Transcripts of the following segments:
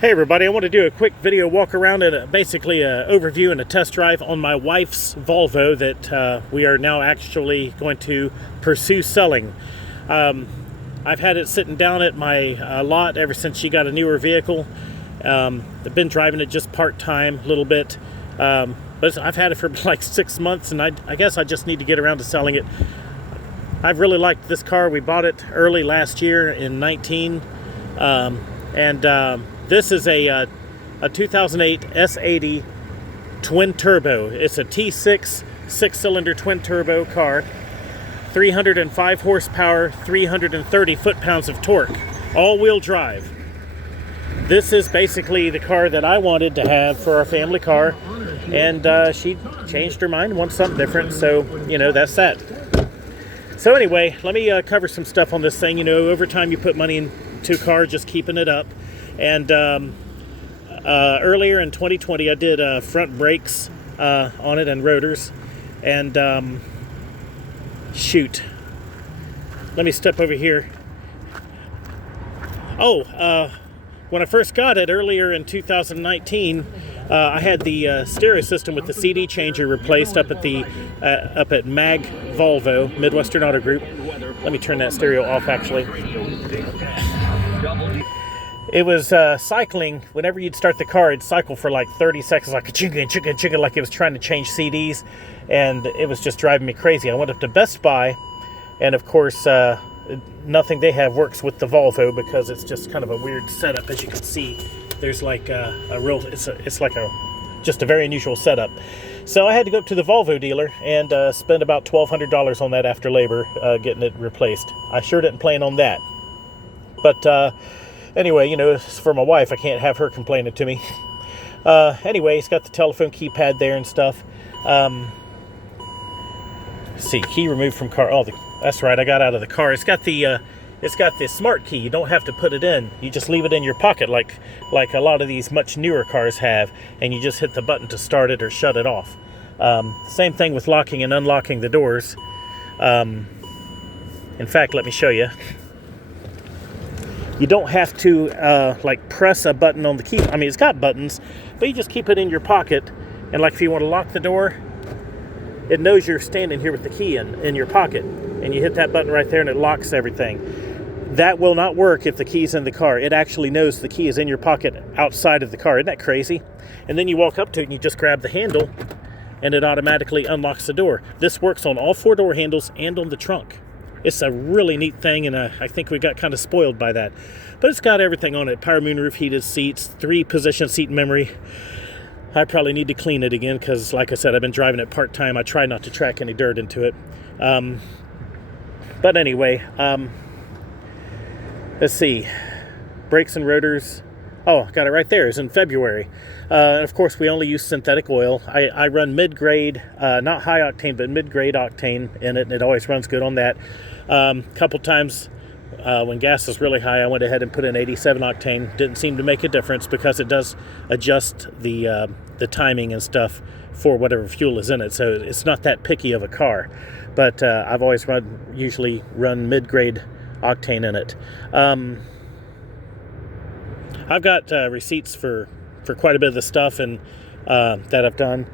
Hey everybody, I want to do a quick video walk around and basically an overview and a test drive on my wife's Volvo that we are now actually going to pursue selling. I've had it sitting down at my lot ever since she got a newer vehicle. I've been driving it just part-time a little bit, but I've had it for like 6 months, and I guess I just need to get around to selling it. I've really liked this car. We bought it early last year in 19, this is a 2008 S80 twin turbo. It's a T6 6-cylinder twin turbo car, 305 horsepower, 330 foot-pounds of torque, all-wheel drive. This is basically the car that I wanted to have for our family car, and she changed her mind and wants something different, so, you know, that's that. So anyway, let me cover some stuff on this thing. You know, over time you put money into a car, just keeping it up. And earlier in 2020, I did front brakes on it and rotors. And shoot, let me step over here. When I first got it earlier in 2019, I had the stereo system with the CD changer replaced up at MAG Volvo, Midwestern Auto Group. Let me turn that stereo off actually. It was cycling. Whenever you'd start the car, it'd cycle for like 30 seconds, like a chugga, like it was trying to change CDs, and it was just driving me crazy. I went up to Best Buy, and of course, nothing they have works with the Volvo because it's just kind of a weird setup. As you can see, there's like it's like just a very unusual setup. So I had to go up to the Volvo dealer and spend about $1,200 on that after labor, getting it replaced. I sure didn't plan on that, but. Anyway, you know, it's for my wife. I can't have her complaining to me. Anyway, it's got the telephone keypad there and stuff. Let's see, key removed from car. Oh, that's right. I got out of the car. It's got the smart key. You don't have to put it in. You just leave it in your pocket, like a lot of these much newer cars have, and you just hit the button to start it or shut it off. Same thing with locking and unlocking the doors. In fact, let me show you. You don't have to like press a button on the key. I mean, it's got buttons, but you just keep it in your pocket. And like if you want to lock the door, it knows you're standing here with the key in your pocket. And you hit that button right there and it locks everything. That will not work if the key's in the car. It actually knows the key is in your pocket outside of the car. Isn't that crazy? And then you walk up to it and you just grab the handle and it automatically unlocks the door. This works on all 4 door handles and on the trunk. It's a really neat thing, and I think we got kind of spoiled by that. But it's got everything on it. Power moonroof, heated seats, 3-position seat memory. I probably need to clean it again because, like I said, I've been driving it part-time. I try not to track any dirt into it. But anyway, let's see. Brakes and rotors. Oh, got it right there. It's in February. And of course, we only use synthetic oil. I run mid-grade, not high octane, but mid-grade octane in it, and it always runs good on that. Couple times when gas is really high, I went ahead and put in 87 octane. Didn't seem to make a difference because it does adjust the timing and stuff for whatever fuel is in it. So it's not that picky of a car. But I've always usually run mid-grade octane in it. I've got receipts for quite a bit of the stuff and that I've done.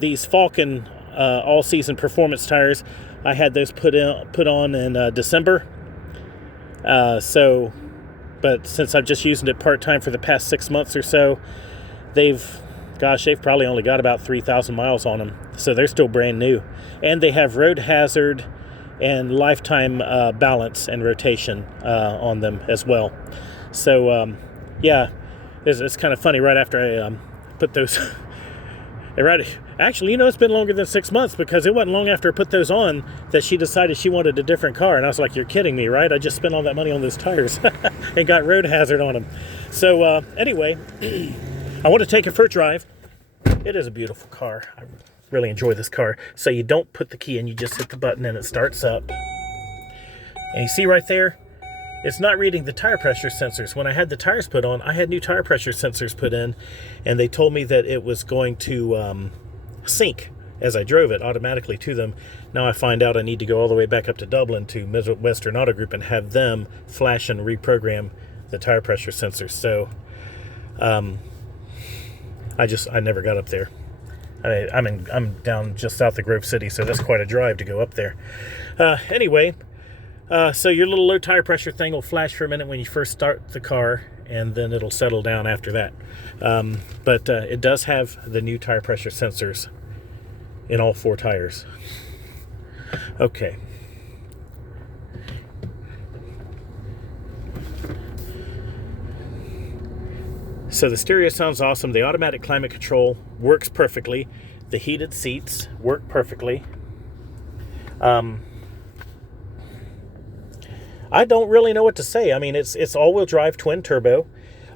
These Falken all-season performance tires, I had those put on in December. But since I've just used it part-time for the past 6 months or so, they've probably only got about 3,000 miles on them. So they're still brand new. And they have roadhazard and lifetime balance and rotation on them as well. So, yeah, it's kind of funny. Right after I put those, actually, you know, it's been longer than 6 months because it wasn't long after I put those on that she decided she wanted a different car. And I was like, you're kidding me, right? I just spent all that money on those tires and got road hazard on them. So, anyway, I want to take it for a drive. It is a beautiful car. I really enjoy this car. So you don't put the key in, you just hit the button and it starts up. And you see right there, it's not reading the tire pressure sensors. When I had the tires put on, I had new tire pressure sensors put in, and they told me that it was going to sync as I drove it automatically to them. Now I find out I need to go all the way back up to Dublin to Midwestern Auto Group and have them flash and reprogram the tire pressure sensors. So I never got up there. I'm down just south of Grove City, so that's quite a drive to go up there. Anyway, so your little low tire pressure thing will flash for a minute when you first start the car, and then it'll settle down after that. But it does have the new tire pressure sensors in all 4 tires. Okay. So the stereo sounds awesome. The automatic climate control works perfectly. The heated seats work perfectly. I don't really know what to say. I mean, it's all-wheel drive twin turbo.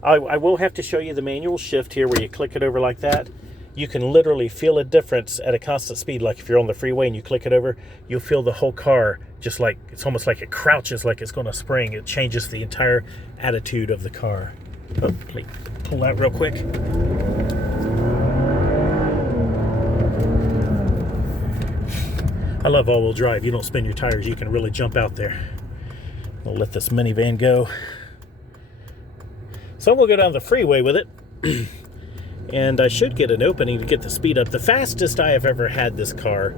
I will have to show you the manual shift here where you click it over like that. You can literally feel a difference at a constant speed. Like if you're on the freeway and you click it over, you'll feel the whole car just like, it's almost like it crouches like it's going to spring. It changes the entire attitude of the car. Oh, let me pull that real quick. I love all-wheel drive. You don't spin your tires, you can really jump out there. We'll let this minivan go. So we'll go down the freeway with it. And I should get an opening to get the speed up. The fastest I have ever had this car,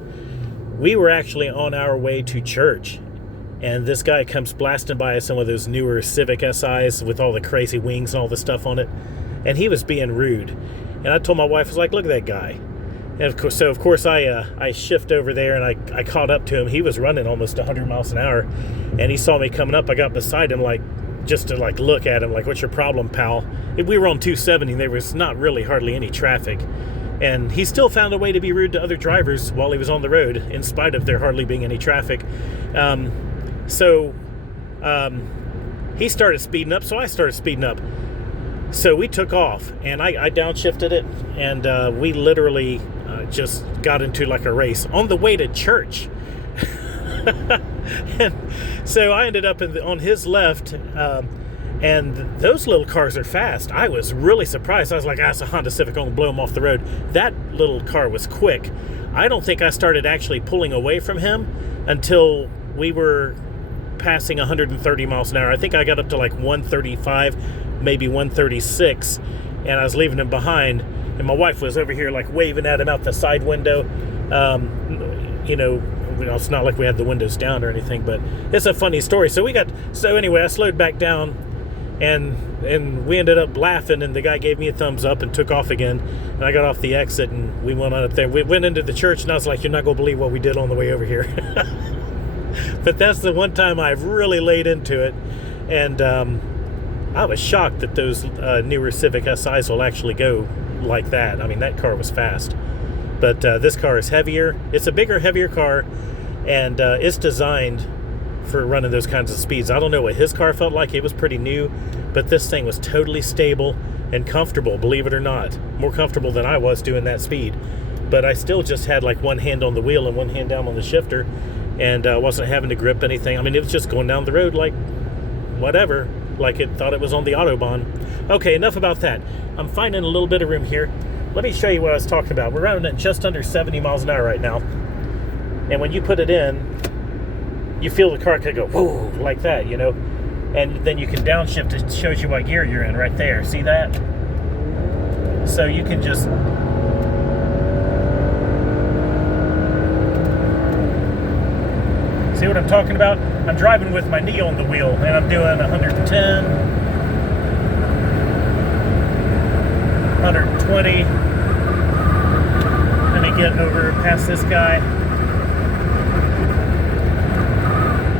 we were actually on our way to church. And this guy comes blasting by us, some of those newer Civic SIs with all the crazy wings and all the stuff on it. And he was being rude. And I told my wife, I was like, look at that guy. And of course, I shift over there and I caught up to him. He was running almost 100 miles an hour. And he saw me coming up. I got beside him, like, just to like look at him, like, what's your problem, pal? We were on 270 and there was not really hardly any traffic. And he still found a way to be rude to other drivers while he was on the road, in spite of there hardly being any traffic. So he started speeding up, so I started speeding up. So we took off, and I downshifted it, and we literally just got into like a race on the way to church. And so I ended up on his left, and those little cars are fast. I was really surprised. I was like, it's a Honda Civic, I'm going to blow him off the road. That little car was quick. I don't think I started actually pulling away from him until we were passing 130 miles an hour. I think I got up to like 135, maybe 136, and I was leaving him behind, and my wife was over here like waving at him out the side window. It's not like we had the windows down or anything, but it's a funny story. So anyway, I slowed back down, and we ended up laughing, and the guy gave me a thumbs up and took off again, and I got off the exit, and we went on up there. We went into the church, and I was like, you're not going to believe what we did on the way over here. But that's the one time I've really laid into it, and I was shocked that those newer Civic SIs will actually go like that. I mean, that car was fast. But this car is heavier. It's a bigger, heavier car, and it's designed for running those kinds of speeds. I don't know what his car felt like. It was pretty new, but this thing was totally stable and comfortable, believe it or not. More comfortable than I was doing that speed. But I still just had like one hand on the wheel and one hand down on the shifter, and wasn't having to grip anything. I mean, it was just going down the road like whatever, like it thought it was on the Autobahn. Okay, enough about that. I'm finding a little bit of room here. Let me show you what I was talking about. We're running at just under 70 miles an hour right now. And when you put it in, you feel the car could go, whoa, like that, you know? And then you can downshift. It shows you what gear you're in right there. See that? So you can just... See what I'm talking about? I'm driving with my knee on the wheel, and I'm doing 110, 120. Let me get over past this guy.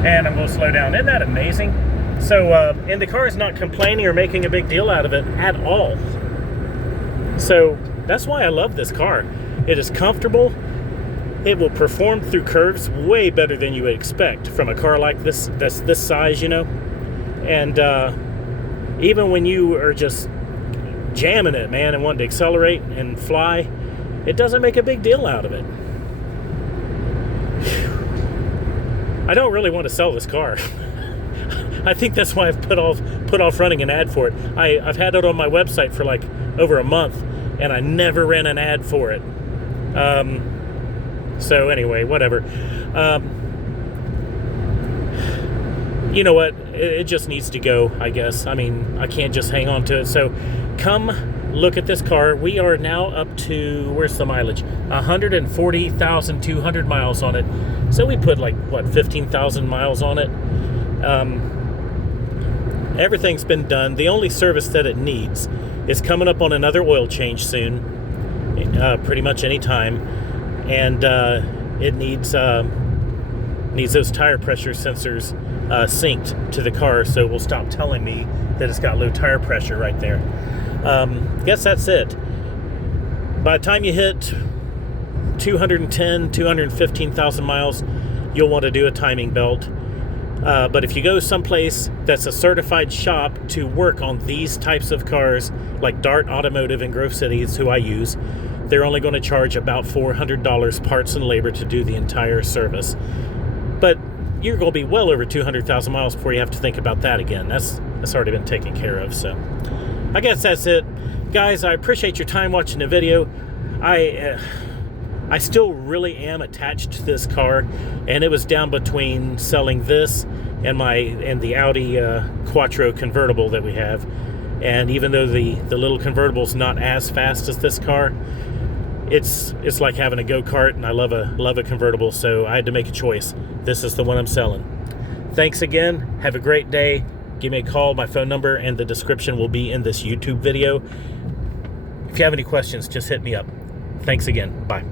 And I'm going to slow down. Isn't that amazing? So, and the car is not complaining or making a big deal out of it at all. So, that's why I love this car. It is comfortable. It will perform through curves way better than you would expect from a car like this, that's this size, you know. And even when you are just jamming it, man, and wanting to accelerate and fly, it doesn't make a big deal out of it. I don't really want to sell this car. I think that's why I've put off running an ad for it. I've had it on my website for like over a month, and I never ran an ad for it. So anyway, whatever. you know what, it just needs to go, I guess. I mean, I can't just hang on to it. So come look at this car. We are now up to, where's the mileage? 140,200 miles on it. So we put like, what, 15,000 miles on it. Everything's been done. The only service that it needs is coming up on another oil change soon, pretty much any time. And it needs those tire pressure sensors synced to the car, so it will stop telling me that it's got low tire pressure right there. Guess that's it. By the time you hit 210, 215,000 miles, you'll want to do a timing belt. But if you go someplace that's a certified shop to work on these types of cars, like Dart Automotive in Grove City is who I use, they're only going to charge about $400 parts and labor to do the entire service. But you're going to be well over 200,000 miles before you have to think about that again. That's already been taken care of. So I guess that's it. Guys, I appreciate your time watching the video. I still really am attached to this car, and it was down between selling this and the Audi Quattro convertible that we have. And even though the little convertible's not as fast as this car, it's like having a go-kart, and I love a convertible, so I had to make a choice. This is the one I'm selling. Thanks again. Have a great day. Give me a call. My phone number and the description will be in this YouTube video. If you have any questions, just hit me up. Thanks again. Bye.